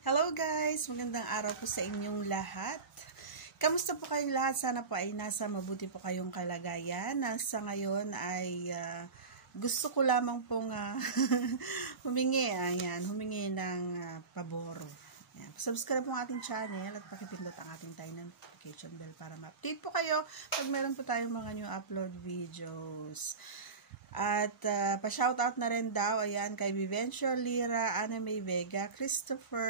Hello guys! Magandang araw po sa inyong lahat. Kamusta po kayong lahat? Sana po ay nasa mabuti po kayong kalagayan. Sa ngayon ay gusto ko lamang pong humingi ng pabor. Ayan. Subscribe po ang ating channel at pakipindot ang ating tiny notification bell para ma-update po kayo pag meron po tayong mga new upload videos. At pa-shoutout na rin daw, ayan, kay Vivencio Lira, Ana May Vega, Christopher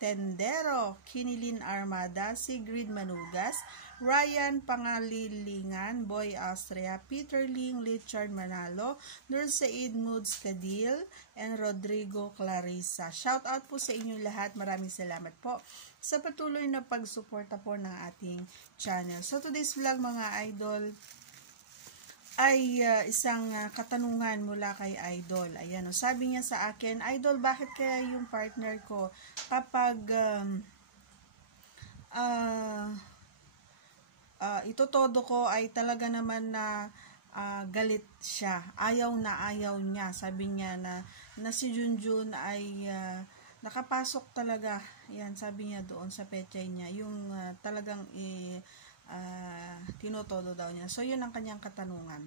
Tendero, Kinilin Armada, Sigrid Manugas, Ryan Pangalilingan, Boy Austria, Peter Ling, Richard Manalo, Nursaid Moods Kadil, and Rodrigo Clarissa. Shoutout po sa inyong lahat. Maraming salamat po sa patuloy na pagsuporta po ng ating channel. So today's vlog mga idol, ay isang katanungan mula kay Idol. Ayan, sabi niya sa akin, Idol, bakit kaya yung partner ko kapag itotodo ko ay talaga naman na galit siya. Ayaw niya. Sabi niya na si Junjun ay nakapasok talaga. Ayan, sabi niya doon sa pechay niya. Yung talagang tinotodo daw niya. So, yun ang kanyang katanungan.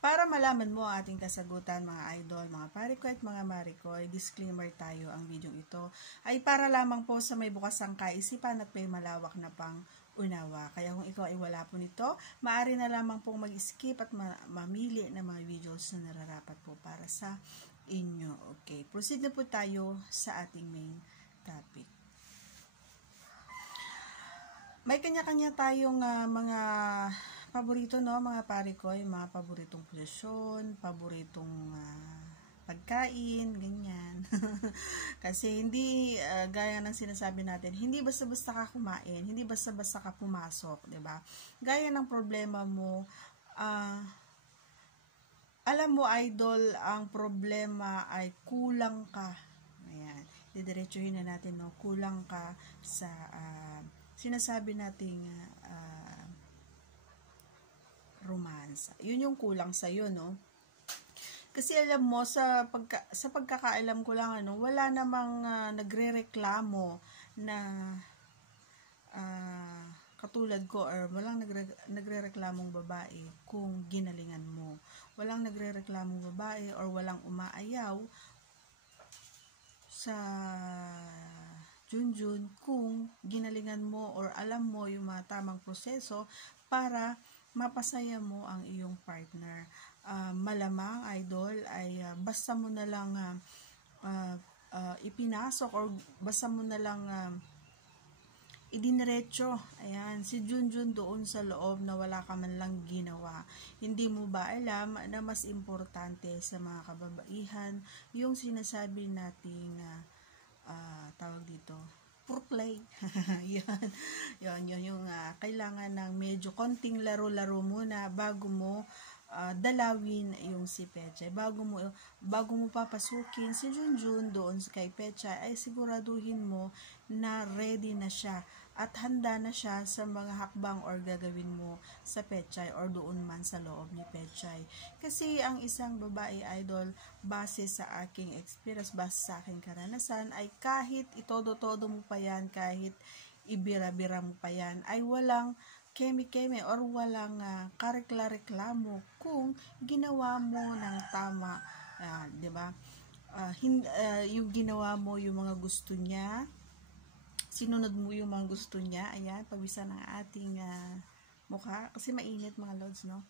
Para malaman mo ang ating kasagutan, mga idol, mga parikoy at mga marikoy, disclaimer tayo, ang video ito ay para lamang po sa may bukasang kaisipan at may malawak na pang unawa. Kaya kung ikaw ay wala po nito, maaari na lamang pong mag-skip at mamili ng mga videos na nararapat po para sa inyo. Okay, proceed na po tayo sa ating main topic. May kanya-kanya tayong mga paborito, no, mga parikoy, mga paboritong posisyon, paboritong pagkain, ganyan. Kasi hindi, gaya ng sinasabi natin, hindi basta-basta ka kumain, hindi basta-basta ka pumasok, 'di ba? Gaya ng problema mo, alam mo, idol, ang problema ay kulang ka. Ayan, didiretsuhin na natin, no, kulang ka sa sinasabi nating romance. Yun yung kulang sa iyo, no? Kasi alam mo, sa pagkakaalam ko lang, ano, wala namang nagrereklamo na katulad ko, or walang nagrereklamong babae kung ginalingan mo. Walang nagrereklamong babae or walang umaayaw sa Junjun kung ginalingan mo or alam mo yung mga tamang proseso para mapasaya mo ang iyong partner. Malamang, idol, ay basta mo na lang ipinasok or basta mo na lang idiniretso, ayan, si Junjun doon sa loob na wala ka man lang ginawa. Hindi mo ba alam na mas importante sa mga kababaihan yung sinasabi nating tawag dito, foreplay. Yan yung kailangan ng medyo konting laro-laro muna bago mo dalawin yung si Pechay. Bago mo papasukin si Junjun doon kay Pechay, ay siguraduhin mo na ready na siya at handa na siya sa mga hakbang or gagawin mo sa Pechay or doon man sa loob ni Pechay. Kasi ang isang babae, idol, base sa aking experience, base sa aking karanasan, ay kahit itodo-todo mo pa yan, kahit ibira-bira mo pa yan, ay walang keme-keme or walang karekla-reklamo kung ginawa mo ng tama, 'di ba? Yung ginawa mo yung mga gusto niya, sinunod mo yung mga gusto niya. Ayan, pawisan ng ating mukha kasi mainit, mga lods, no?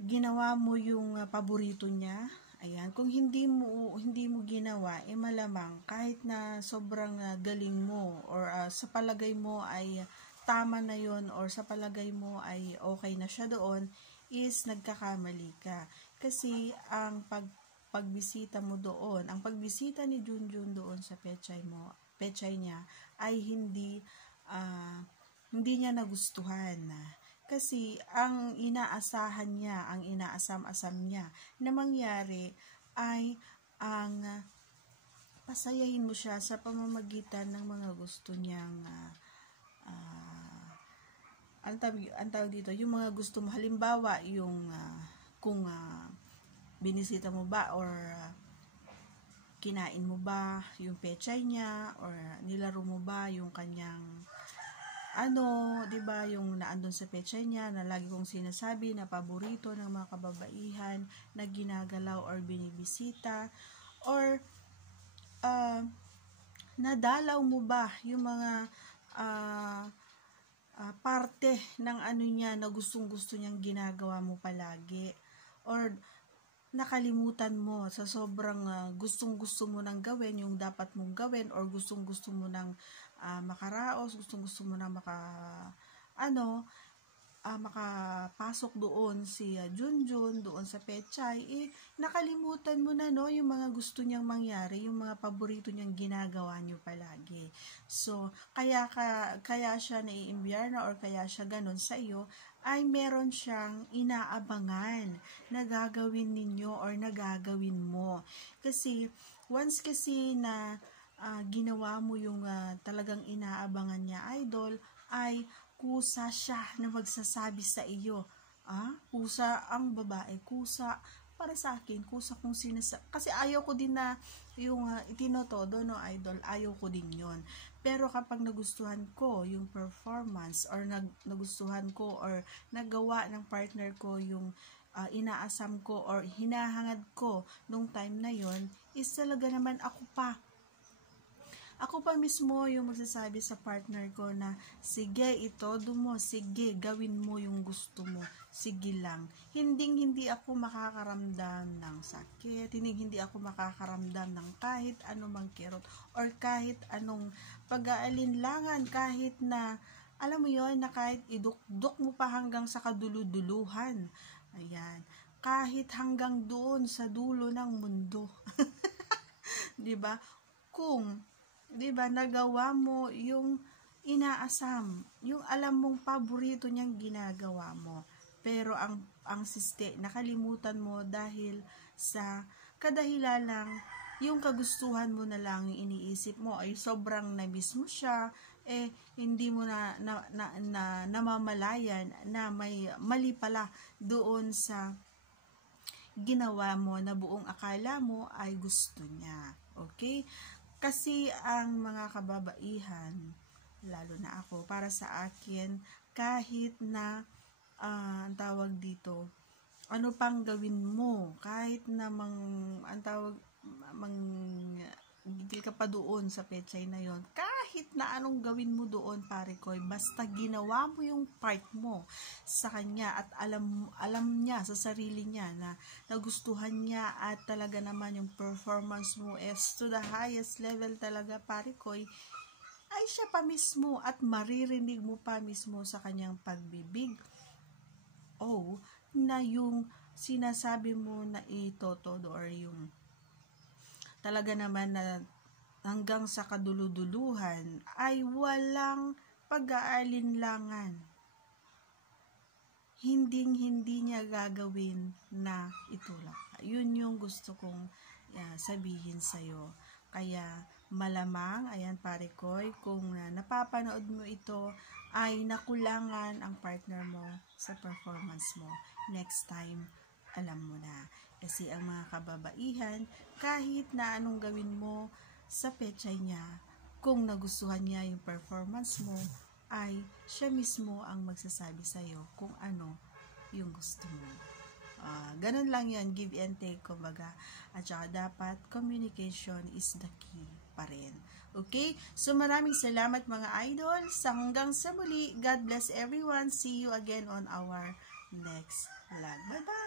Ginawa mo yung paborito niya. Ayan, kung hindi mo ginawa, malamang kahit na sobrang galing mo or sa palagay mo ay tama na yon or sa palagay mo ay okay na siya doon, is nagkakamali ka. Kasi ang pagbisita mo doon, ang pagbisita ni Junjun doon sa pechay niya ay hindi niya nagustuhan. Kasi ang inaasahan niya, ang inaasam-asam niya na mangyari ay ang pasayahin mo siya sa pamamagitan ng mga gusto niyang ang tawag dito, yung mga gusto mo. Halimbawa, yung kung binisita mo ba or kinain mo ba yung pechay niya, or nilaro mo ba yung kanyang di ba, yung naandun sa pechay niya na lagi kong sinasabi na paborito ng mga kababaihan na ginagalaw or binibisita, or nadalaw mo ba yung mga parte ng niya na gustong-gusto niyang ginagawa mo palagi, or nakalimutan mo sa sobrang gustong-gusto mo nang gawin yung dapat mong gawin, or gustong-gusto mo nang makaraos, gustong-gusto mo nang makapasok doon si Junjun doon sa pechay, nakalimutan mo na yung mga gusto niyang mangyari, yung mga paborito niyang ginagawa niyo palagi. So kaya siya naiimbiyar na, or kaya siya ganun sa iyo, ay meron siyang inaabangan na gagawin ninyo or nagagawin mo. Kasi once kasi na ginawa mo yung talagang inaabangan niya, idol, ay kusa siya na magsasabi sa iyo. Kusa ang babae, kusa para sa akin, kusa kung kasi ayaw ko din na yung itinotodo, idol, ayaw ko din yon. Pero kapag nagustuhan ko yung performance, or nagustuhan ko or nagawa ng partner ko yung inaasam ko or hinahangad ko nung time na yon, is talaga naman ako pa mismo yung magsasabi sa partner ko na, sige, itodo mo, sige, gawin mo yung gusto mo, sige lang. Hindi ako makakaramdam ng sakit, hindi ako makakaramdam ng kahit anumang kirot, or kahit anong pag-aalinlangan, kahit na, alam mo yon, na kahit idukduk mo pa hanggang sa kaduluduluhan. Ayan. Kahit hanggang doon sa dulo ng mundo. 'Di ba? Kung nagawa mo yung inaasam, yung alam mong paborito niyang ginagawa mo, pero ang nakalimutan mo dahil sa kadahilan lang yung kagustuhan mo na lang yung iniisip mo, ay sobrang na-miss mo siya, hindi mo na namamalayan na may mali pala doon sa ginawa mo na buong akala mo ay gusto niya. Okay? Kasi ang mga kababaihan, lalo na ako, para sa akin, kahit na ang tawag dito, ano pang gawin mo, kahit na gigil ka pa doon sa pechay na yon, kahit na anong gawin mo doon, pare ko, basta ginawa mo yung part mo sa kanya, at alam niya sa sarili niya na nagustuhan niya, at talaga naman yung performance mo is to the highest level talaga, pare ko, ay siya pa mismo, at maririnig mo pa mismo sa kanyang pagbibig na yung sinasabi mo na itotodo, or yung talaga naman na hanggang sa kaduluduluhan ay walang pag-aalinlangan. Hindi niya gagawin na itulak. Yun yung gusto kong sabihin sa'yo. Kaya malamang, ayan pare koy, kung napapanood mo ito, ay nakulangan ang partner mo sa performance mo. Next time, alam mo na. Kasi ang mga kababaihan, kahit na anong gawin mo sa pechay niya, kung nagustuhan niya yung performance mo, ay siya mismo ang magsasabi sa'yo kung ano yung gusto mo. Ganun lang yan, give and take, kumbaga. At saka dapat, communication is the key pa rin. Okay? So maraming salamat mga idol. Hanggang sa muli, God bless everyone. See you again on our next vlog. Bye-bye!